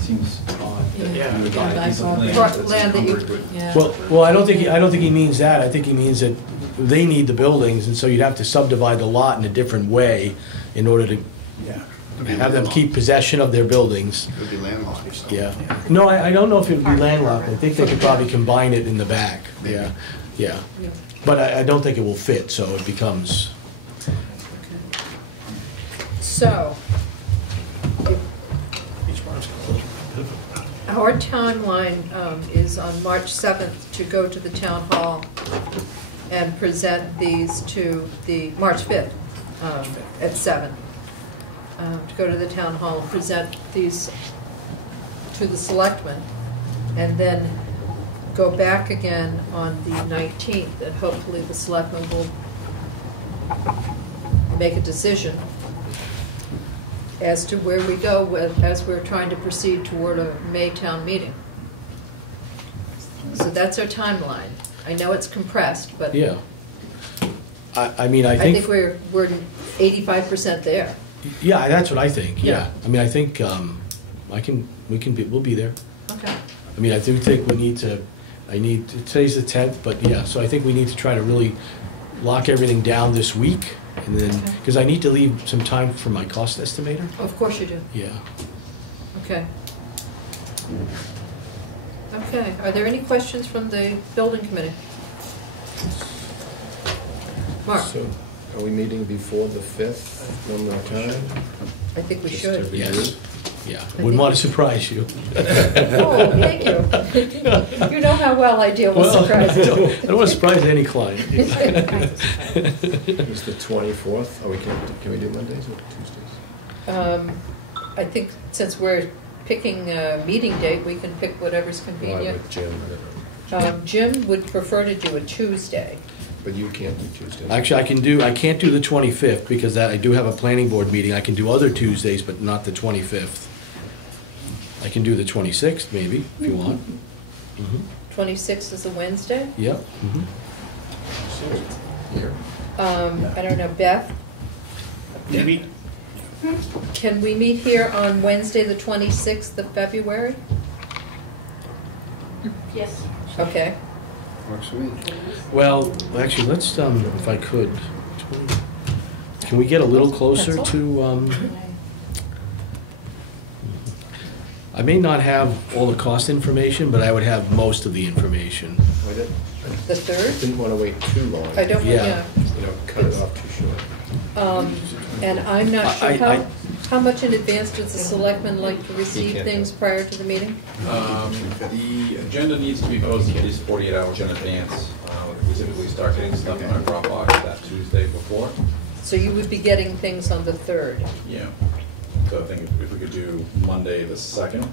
Seems odd. Yeah. You would buy a piece of Right, land that's land that you- encumbered with. yeah. well, I don't think he means that. I think he means that they need the buildings, and so you'd have to subdivide the lot in a different way in order to have them keep possession of their buildings. It would be landlocked. Yeah. No, I don't know if it would be landlocked. I think they could probably combine it in the back. Yeah, yeah. Yeah. But I don't think it will fit, so it becomes, So, our timeline is on March 7th to go to the town hall and present these to the, March 5th at 7. To go to the town hall and present these to the selectmen, and then go back again on the 19th, and hopefully the selectmen will make a decision as to where we go with, as we're trying to proceed toward a May town meeting. So that's our timeline. I know it's compressed, but yeah. I mean, I I think, think we're 85% there. yeah, that's what I think, yeah. Yeah. I mean, I think, we'll be there. Okay. I mean, I do think we need to, today's the 10th, but yeah, so I think we need to try to really lock everything down this week, and then, because I need to leave some time for my cost estimator. Of course you do. Yeah. Okay. Okay, are there any questions from the building committee? Mark? So, are we meeting before the 5th one more time? I think we Just should. to Yes. review? Yeah, wouldn't want to surprise you. Oh, thank you. You know how well I deal with Well, surprises. I don't want to surprise any client. It's the 24th. Oh, can we do Mondays or Tuesdays? I think since we're picking a meeting date, we can pick whatever's Why convenient. with Jim? I don't know. Jim would prefer to do a Tuesday. But you can't do Tuesdays. Actually, I can't do the 25th because I do have a planning board meeting. I can do other Tuesdays, but not the 25th. I can do the 26th maybe, if you want. 26th is a Wednesday. Yep. Here. I don't know, Beth? Maybe. Can we meet here on Wednesday, the 26th of February? Yes. Okay. Works for me. Well, actually, let's, if I could, can we get a little closer to, I may not have all the cost information, but I would have most of the information. I The 3rd? didn't want to wait too long. I don't, Yeah. Cut it off too short. And I'm not sure, I- how much in advance does the selectman like to receive can't things prior to the meeting? The agenda needs to be posted at least 48 hours in advance. We typically start getting stuff in our Dropbox that Tuesday before. So you would be getting things on the 3rd. Yeah. So I think if we could do Monday the 2nd,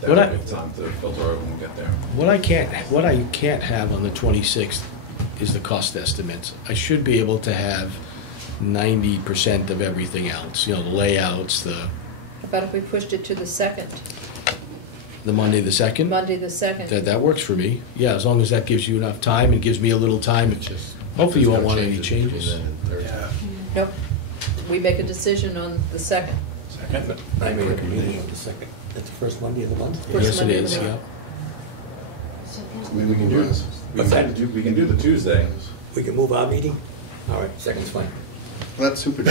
that What would I- give time to filter over when we get there. What I can't have on the 26th is the cost estimates. I should be able to have 90% of everything else, the layouts, How about if we pushed it to the 2nd? the Monday the 2nd? Monday the 2nd? That works for me. Yeah, as long as that gives you enough time and gives me a little time. Hopefully you won't want any changes. Nope. We make a decision on the 2nd. Second. I made a meeting on the 2nd. That's the first Monday of the month? First Yes, it Monday of is, the yeah. month. We can do this. We can do the Tuesday. We can move our meeting? All right, 2nd's fine. Well, that's super.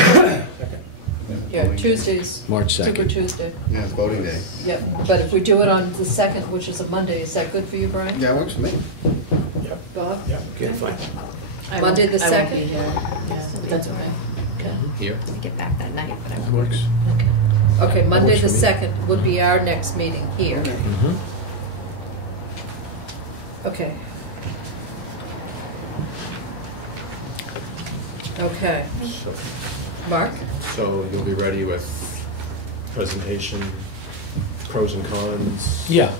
Yeah, Tuesday's March Super 2nd. Tuesday. Yeah, it's voting day. Yeah, but if we do it on the 2nd, which is a Monday, is that good for you, Brian? Yeah, it works for me. Bob? Okay, fine. Monday the I won't 2nd? be here. Yeah, that's okay. Okay. Here. I get back that night, but I That won't. works. Okay, Monday the works for me. 2nd would be our next meeting here. Mhm. Okay. Okay. So- Mark? So you'll be ready with presentation, pros and cons, Yeah.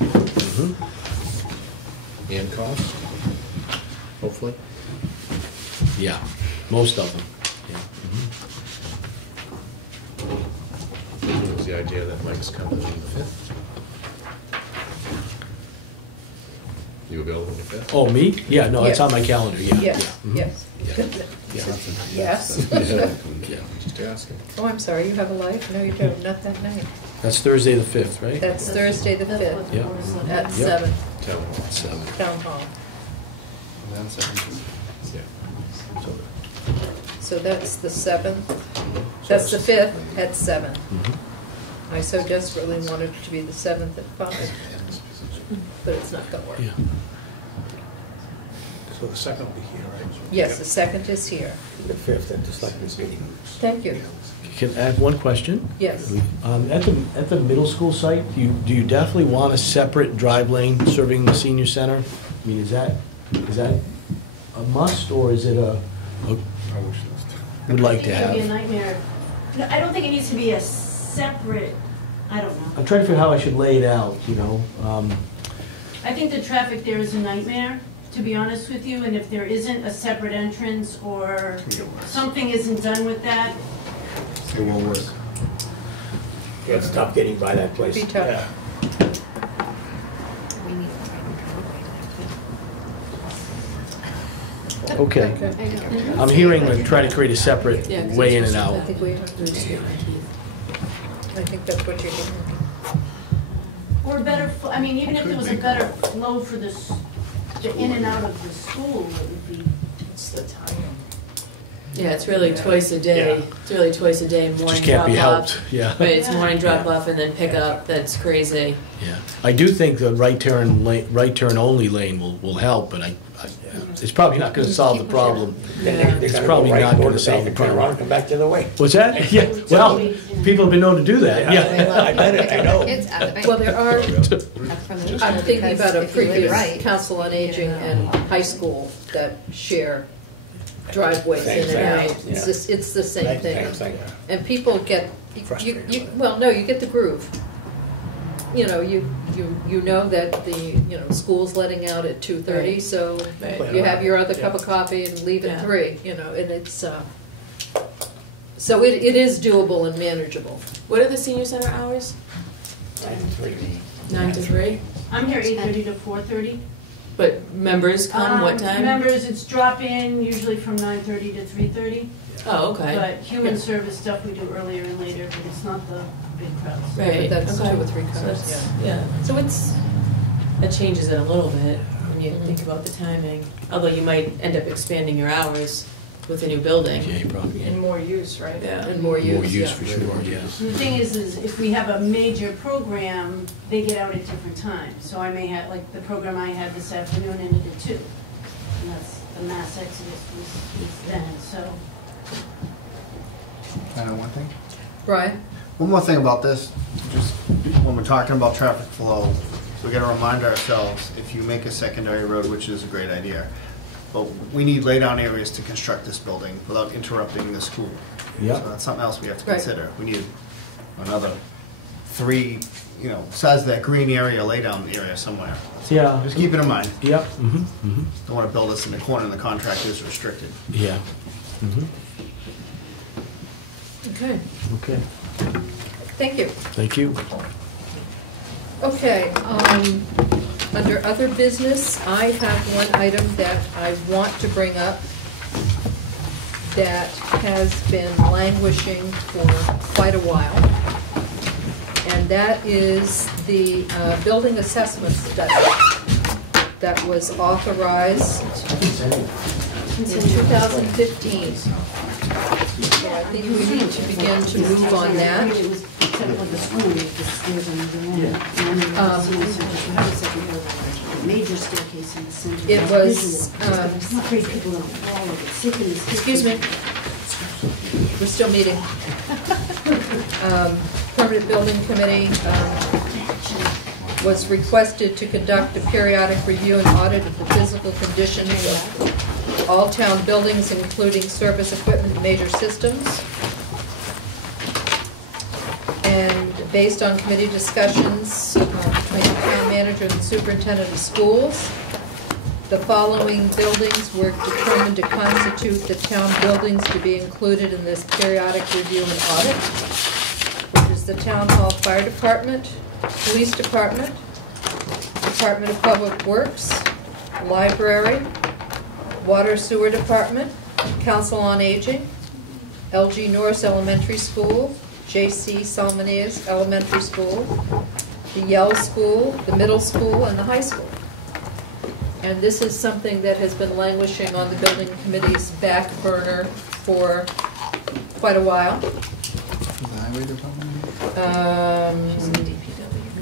Mhm. and cost, hopefully. Yeah, most of them. Yeah. It was the idea that Mike's coming on the 5th. You available on the 5th? Oh, me? Yeah, no, it's Yes. on my calendar, yeah. Yes, yeah, mhm. yes. Yeah. Yes. Yeah. Just asking. Oh, I'm sorry, you have a life? No, you don't, not that night. That's Thursday the 5th, right? That's Thursday the 5th Yeah. at Yep. 7, Tell him. So, Town Hall. Yeah. So that's the 7th. That's the 5th at 7. mhm. I so desperately wanted it to be the 7th at 5, but it's not going to work. Yeah. So the 2nd will be here, right? Yes, the 2nd is here. The 5th at the selectmen's meeting. Thank you. Can I add one question? Yes. At the middle school site, do you definitely want a separate drive lane serving the senior center? I mean, is that a must, or is it would like to I think it'd be a have? nightmare. No, I don't think it needs to be a separate, I don't know. I'm trying to figure out how I should lay it out, I think the traffic there is a nightmare, to be honest with you, and if there isn't a separate entrance or something isn't done with that, It won't work. Yeah, it's tough getting by that place. Be tough. We need to take Okay. Okay. I'm hearing we're trying to create a separate Yeah, 'cause way in that's and what- I out. think we have to I think that's what you're doing. or better, I mean, even if there was a better flow for this the in and out of the school, it would be, It's the timing. Yeah, it's really twice a day. Yeah. It's really twice a day, morning Just can't be drop off. helped, yeah. Right, it's morning drop off and then pick up. That's crazy. Yeah, I do think the right turn only lane will help, but it's probably not gonna solve the problem. They're It's gonna probably go right, not go gonna to solve the bank, turn around, problem. and come back the other way. What's that? Yeah, well, people have been known to do that, yeah. I bet it, I know. Kids at the bank. Well, there are, From the I'm thinking about a because if you live previous right, council on aging and high school that share driveways Same in and thing, out. yeah. It's the same Same thing. thing. And people get, Frustrated by it. well, no, you get the groove. You know, you know that the, school's letting out at 2:30, Right. so Right. you have your other cup of coffee and leave at Yeah. 3, and it's, so it is doable and manageable. What are the senior center hours? 9 to 3? I'm here 8:30 to 4:30. But members come what time? Members, it's drop-in, usually from 9:30 to 3:30. Oh, okay. But human service stuff we do earlier and later, but it's not the big crowds. Right. But that's okay. 2 or 3 So cars, that's- yeah. So that changes it a little bit when you think about the timing. Although you might end up expanding your hours with a new building. Yeah, you probably, And more use, right? Yeah. And more use, more use yeah. for sure, yeah. The thing is if we have a major program, they get out at different times. So I may have, like, the program I had this afternoon ended at 2. And that's, the mass exodus was then, so. I know one thing. Brian? One more thing about this, just when we're talking about traffic flow, we gotta remind ourselves, if you make a secondary road, which is a great idea, but we need laydown areas to construct this building without interrupting the school. Yeah. So that's something else we have to Right. consider. We need another 3, size that green area, laydown area somewhere. Yeah. Just keep it in mind. Yep, mm-hmm, Don't wanna build this in the corner and the contract is restricted. yeah. Mm-hmm. Okay, Okay, thank you. thank you. Okay, under other business, I have one item that I want to bring up that has been languishing for quite a while. And that is the building assessment study that was authorized in 2015. So I think we need to begin to move on that. It was, except for the school, the stairs on the end. Major staircase in the center. It was, It's not great, people don't follow it. Sit in the excuse me, we're still meeting. Permanent Building Committee was requested to conduct a periodic review and audit of the physical conditions of all town buildings, including service equipment and major systems. And based on committee discussions between the town manager and the superintendent of schools, the following buildings were determined to constitute the town buildings to be included in this periodic review and audit, which is the Town Hall Fire Department, Police Department, Department of Public Works, Library, Water Sewer Department, Council on Aging, LG Norris Elementary School, J.C. Salmonese Elementary School, the Yale School, the middle school, and the high school. And this is something that has been languishing on the building committee's back burner for quite a while. The highway department?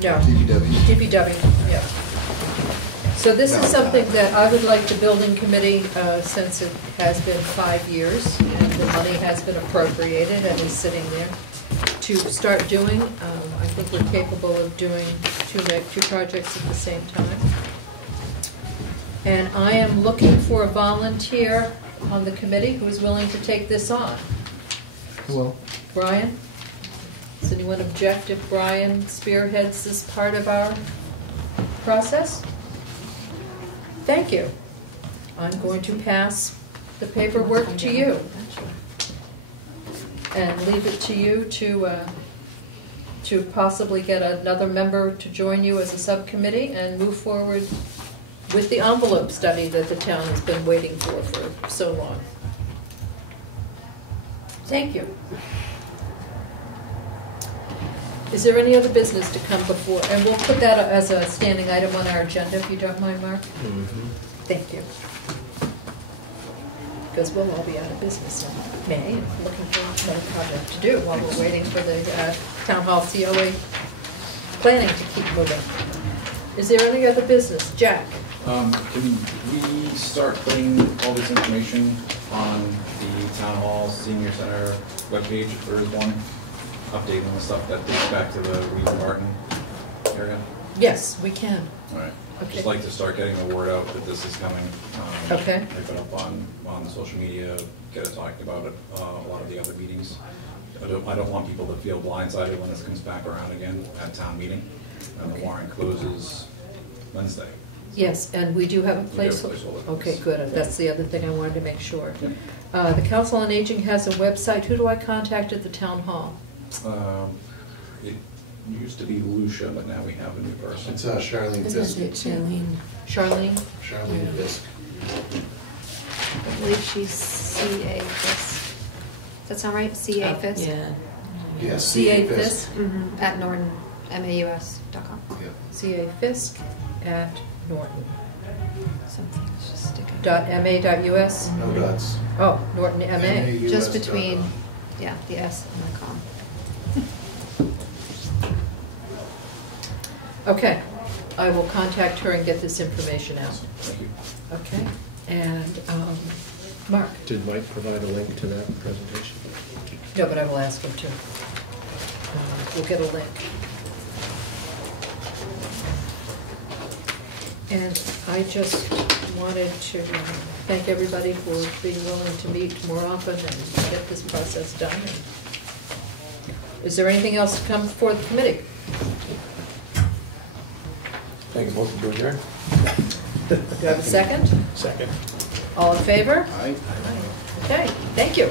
No. DPW. DPW, yeah. So this is something that I would like the building committee, since it has been 5 years and the money has been appropriated and is sitting there, to start doing. I think we're capable of doing two projects at the same time. And I am looking for a volunteer on the committee who is willing to take this on. Well, Brian? Does anyone object if Brian spearheads this part of our process? Thank you. I'm going to pass the paperwork to you and leave it to you to possibly get another member to join you as a subcommittee and move forward with the envelope study that the town has been waiting for so long. Thank you. Is there any other business to come before? And we'll put that as a standing item on our agenda, if you don't mind, Mark. Mm-hmm. Thank you. Because we'll all be out of business in May, and looking for another project to do while we're waiting for the town hall COA planning to keep moving. Is there any other business? Jack? Can we start putting all this information on the town hall senior center webpage, if there is one, updating the stuff that dates back to the Weaver Martin area? Yes, we can. All right. Okay. Just like to start getting the word out that this is coming. Okay. Type it up on the social media, get it talked about at a lot of the other meetings. I don't want people to feel blindsided when this comes back around again at town meeting. And the warrant closes Wednesday. Yes, and we do have a We do place. have a placeholder. Okay, good. That's the other thing I wanted to make sure. The Council on Aging has a website. Who do I contact at the town hall? It used to be Lucia, but now we have a new person. It's Charlene Fisk. Charlene? Charlene Fisk. I believe she's CA Fisk. Does that sound right? CA Fisk? Yeah. Yes, CA Fisk? At NortonMAUS.com. Yeah. CA Fisk at Norton. Something's just sticking. .ma.us? No dots. Oh, Norton MA. MAUS. Just between, yeah, the S and the com. Okay, I will contact her and get this information out. Thank you. Okay, and Mark? Did Mike provide a link to that presentation? No, but I will ask him to. We'll get a link. And I just wanted to thank everybody for being willing to meet more often and get this process done. Is there anything else to come before the committee? Make a motion to adjourn. Do I have a second? Second. All in favor? Aye. Okay, thank you.